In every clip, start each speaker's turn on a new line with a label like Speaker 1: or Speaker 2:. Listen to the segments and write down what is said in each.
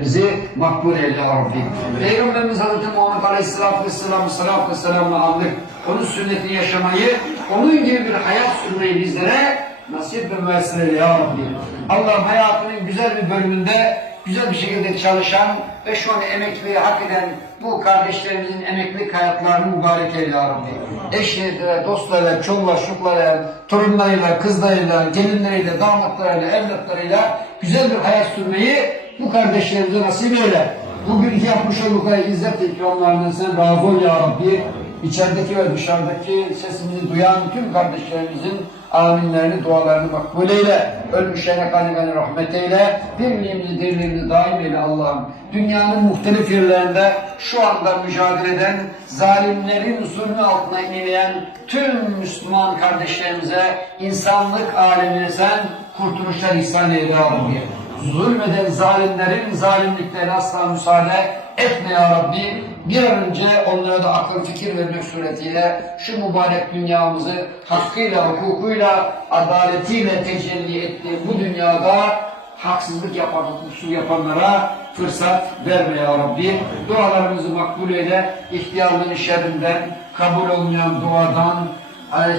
Speaker 1: bizi makbul eyle ya Rabbi. Peygamberimiz Hazreti Muhammed Aleyhisselatü Vesselam salatu vesselam'la aldık. Onun sünnetini yaşamayı, onun gibi bir hayat sürmeyi bizlere nasip ve müessir eyle ya Rabbi. Allah'ım hayatının güzel bir bölümünde güzel bir şekilde çalışan ve şu an emekliyi hak eden bu kardeşlerimizin emeklilik hayatlarını mübarek eyle ya Rabbi. Eşleriyle, dostlarıyla, çoluğla, çocuklarıyla, torunlarıyla, kızlarıyla, gelinleriyle, damatlarıyla, evlatlarıyla güzel bir hayat sürmeyi bu kardeşlerimize nasip eyle. Bugün yapmış oldukları izzet ikramlarından sen razı ol ya Rabbi. İçerideki ve dışarıdaki sesimizi duyan tüm kardeşlerimizin aminlerini, dualarını makbul eyle. Ölmüşlerine gani gani rahmet eyle. Birliğimizi, dirliğimizi daim eyle Allah'ım. Dünyanın muhtelif yerlerinde şu anda mücadele eden, zalimlerin zulmü altına inileyen tüm Müslüman kardeşlerimize, insanlık alemine sen kurtuluşlar ihsan eyle Rabbi zulmeden zalimlerin zalimliklerine asla müsaade etme ya Rabbi. Bir an önce onlara da akıl fikir vermek suretiyle şu mübarek dünyamızı hakkıyla, hukukuyla, adaletiyle tecelli ettiği bu dünyada haksızlık yapan, hukuksuz yapanlara fırsat verme ya Rabbi. Dualarımızı makbul eyle, ihtiyarlığın şerrinden, kabul olmayan duadan,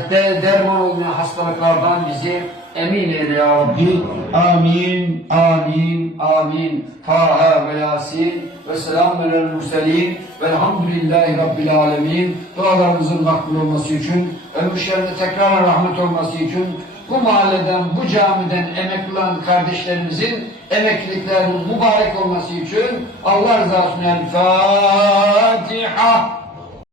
Speaker 1: de derman olmayan hastalıklardan bizi emin ya Rabbi. Amin, amin, amin. Taha ve Yasin ve selamun alel murselin velhamdülillahi rabbil alemin. Dualarımızın makbul olması için, ölmüşlerine tekrar rahmet olması için, bu mahalleden, bu camiden emekli olan kardeşlerimizin emekliliklerinin mübarek olması için Allah rızası için El Fatiha.